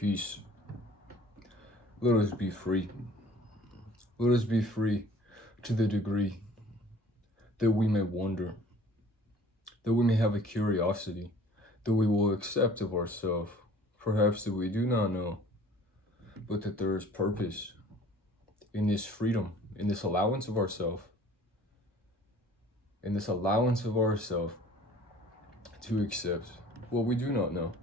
Peace. Let us be free. Let us be free to the degree that we may wonder, that we may have a curiosity, that we will accept of ourselves, perhaps that we do not know, but that there is purpose in this freedom, in this allowance of ourselves, to accept what we do not know,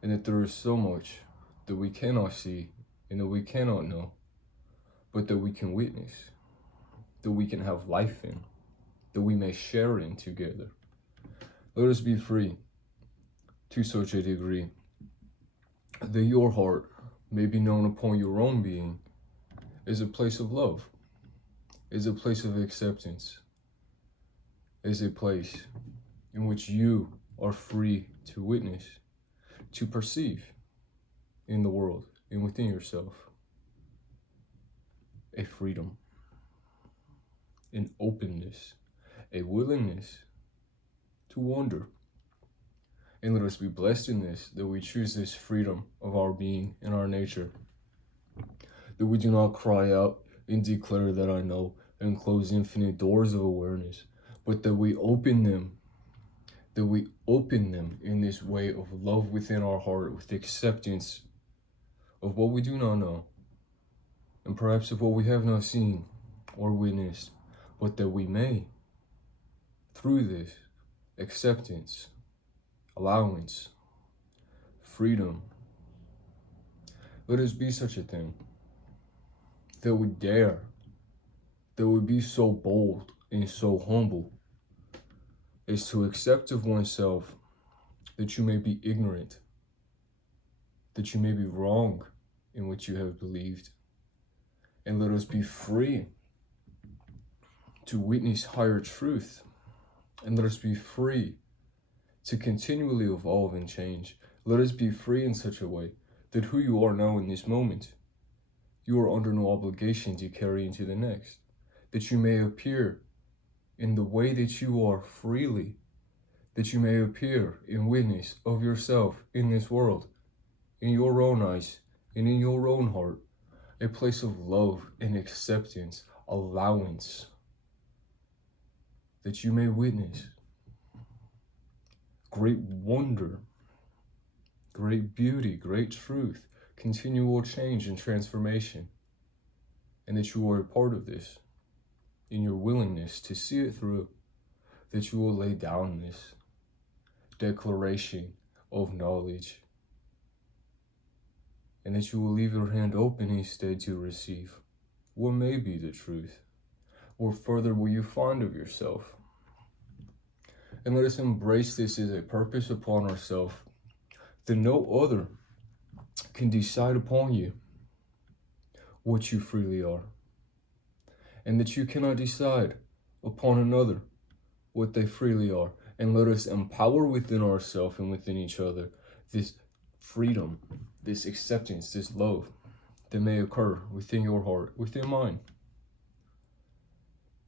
and that there is so much that we cannot see and that we cannot know, but that we can witness, that we can have life in, that we may share in together. Let us be free to such a degree that your heart may be known upon your own being as a place of love, as a place of acceptance, as a place in which you are free to witness, to perceive in the world and within yourself a freedom, an openness, a willingness to wonder. And let us be blessed in this, that we choose this freedom of our being and our nature, that we do not cry out and declare that I know and close infinite doors of awareness, but that we open them, in this way of love within our heart, with acceptance of what we do not know, and perhaps of what we have not seen or witnessed, but that we may, through this acceptance, allowance, freedom, let us be such a thing that would dare, that would be so bold and so humble as to accept of oneself that you may be ignorant, that you may be wrong in what you have believed. And let us be free to witness higher truth. And let us be free to continually evolve and change. Let us be free in such a way that who you are now in this moment, you are under no obligation to carry into the next. That you may appear in the way that you are freely, that you may appear in witness of yourself in this world, in your own eyes and in your own heart, a place of love and acceptance, allowance, that you may witness great wonder, great beauty, great truth, continual change and transformation, and that you are a part of this in your willingness to see it through, that you will lay down this declaration of knowledge, and that you will leave your hand open instead to receive what may be the truth, or further will you find of yourself. And let us embrace this as a purpose upon ourselves, that no other can decide upon you what you freely are, and that you cannot decide upon another what they freely are. And let us empower within ourselves and within each other this freedom, this acceptance, this love that may occur within your heart, within mine.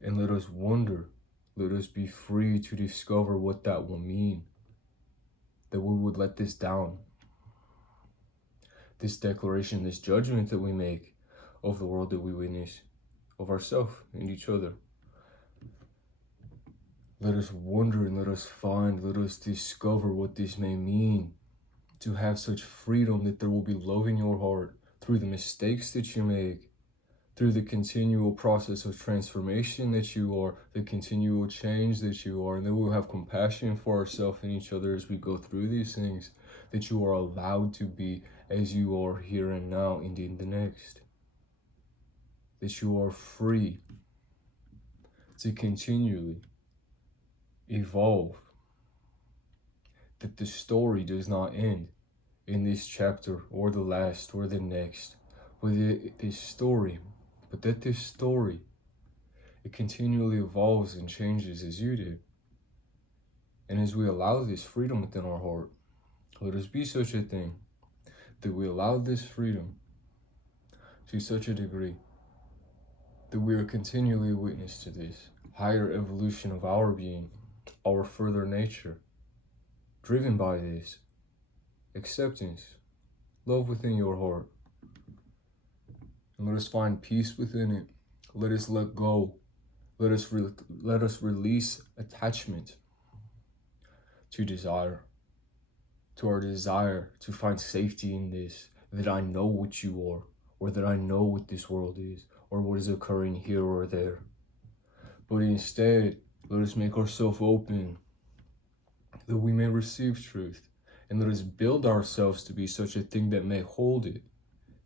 And let us wonder, let us be free to discover what that will mean, that we would let this down, this declaration, this judgment that we make of the world that we witness, of ourselves and each other. Let us wonder and let us find, let us discover what this may mean, to have such freedom that there will be love in your heart through the mistakes that you make, through the continual process of transformation that you are, the continual change that you are, and that we'll have compassion for ourselves and each other as we go through these things, that you are allowed to be as you are here and now and in the next. That you are free to continually evolve, that the story does not end in this chapter or the last or the next, but this story, it continually evolves and changes as you do. And as we allow this freedom within our heart, let us be such a thing that we allow this freedom to such a degree that we are continually a witness to this higher evolution of our being, our further nature, driven by this acceptance, love within your heart. And let us find peace within it. Let us let go. Let us release attachment to desire, to our desire to find safety in this, that I know what you are, or that I know what this world is, or what is occurring here or there. But instead, let us make ourselves open, that we may receive truth, and let us build ourselves to be such a thing that may hold it,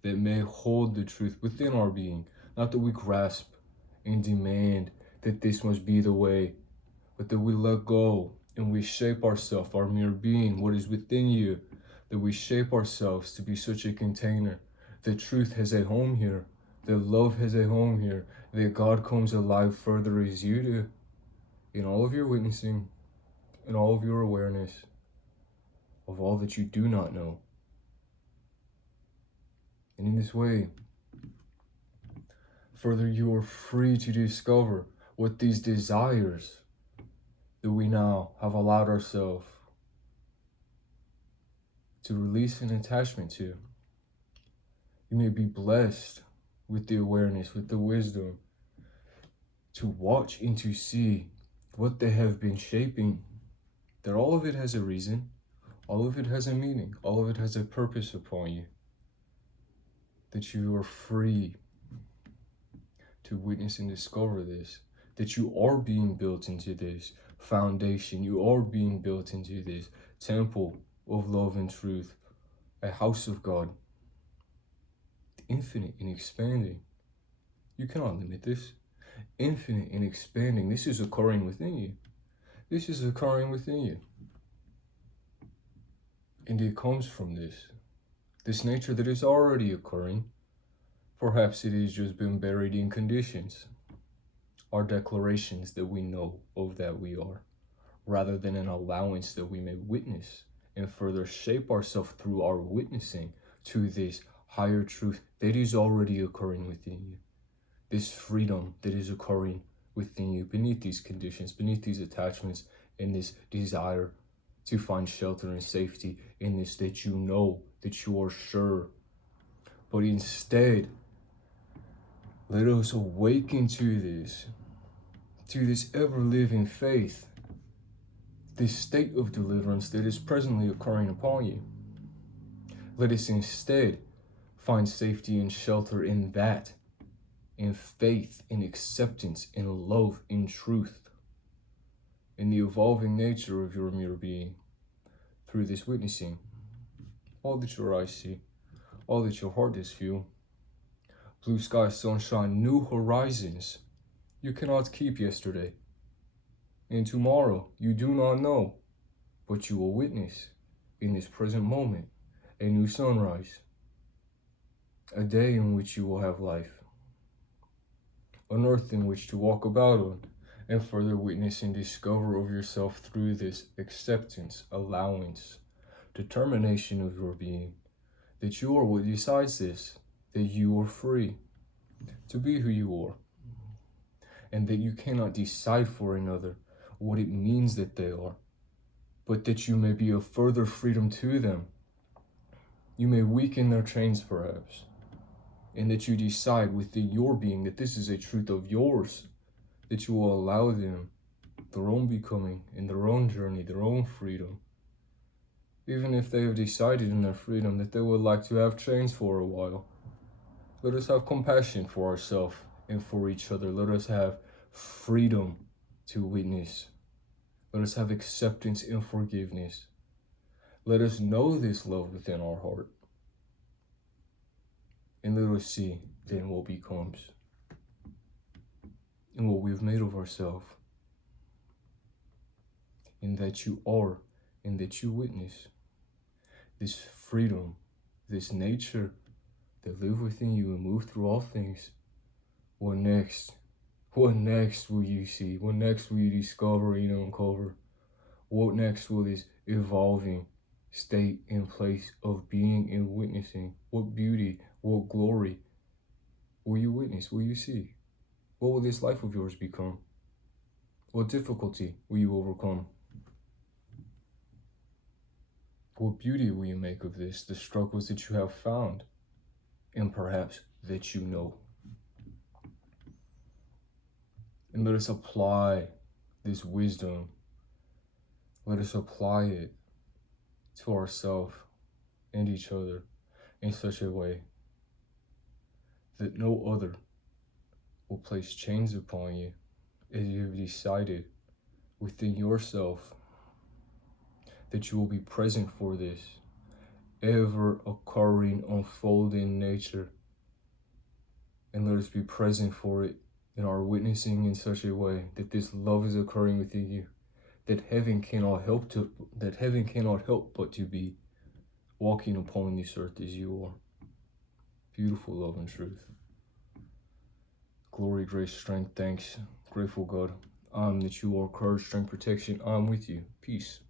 that may hold the truth within our being. Not that we grasp and demand that this must be the way, but that we let go and we shape ourselves, our mere being, what is within you, that we shape ourselves to be such a container, that truth has a home here, that love has a home here, that God comes alive further as you do, in all of your witnessing, in all of your awareness of all that you do not know. And in this way, further you are free to discover what these desires that we now have allowed ourselves to release an attachment to. You may be blessed with the awareness, with the wisdom, to watch and to see what they have been shaping, that all of it has a reason, all of it has a meaning, all of it has a purpose upon you, that you are free to witness and discover this, that you are being built into this foundation, you are being built into this temple of love and truth, a house of God, infinite and expanding. You cannot limit this. Infinite and expanding. This is occurring within you. This is occurring within you. And it comes from this nature that is already occurring. Perhaps it has just been buried in conditions, our declarations that we know of that we are, rather than an allowance that we may witness and further shape ourselves through our witnessing to this higher truth that is already occurring within you. This freedom that is occurring within you beneath these conditions, beneath these attachments, and this desire to find shelter and safety in this, that you know, that you are sure. But instead, let us awaken to this ever-living faith, this state of deliverance that is presently occurring upon you. Let us instead find safety and shelter in that, in faith, in acceptance, in love, in truth, in the evolving nature of your mere being, through this witnessing. All that your eyes see, all that your heart does feel, blue sky, sunshine, new horizons. You cannot keep yesterday, and tomorrow you do not know, but you will witness in this present moment a new sunrise, a day in which you will have life, an earth in which to walk about on, and further witness and discover of yourself through this acceptance, allowance, determination of your being, that you are what decides this, that you are free to be who you are, and that you cannot decide for another what it means that they are, but that you may be of further freedom to them. You may weaken their chains perhaps, and that you decide within your being that this is a truth of yours, that you will allow them their own becoming, in their own journey, their own freedom. Even if they have decided in their freedom that they would like to have chains for a while, let us have compassion for ourselves and for each other. Let us have freedom to witness. Let us have acceptance and forgiveness. Let us know this love within our heart. And let us see then what becomes and what we've made of ourselves. And that you are, and that you witness this freedom, this nature that live within you and move through all things. What next? What next will you see? What next will you discover and uncover? What next will this evolving state and place of being and witnessing? What beauty, what glory will you witness? Will you see? What will this life of yours become? What difficulty will you overcome? What beauty will you make of this, the struggles that you have found, and perhaps that you know? And let us apply this wisdom. Let us apply it to ourselves and each other in such a way that no other will place chains upon you, as you have decided within yourself that you will be present for this ever occurring, unfolding nature. And let us be present for it in our witnessing in such a way that this love is occurring within you, that heaven cannot help but to be walking upon this earth as you are. Beautiful love and truth. Glory, grace, strength, thanks. Grateful God. That you are courage, strength, protection. I'm with you. Peace.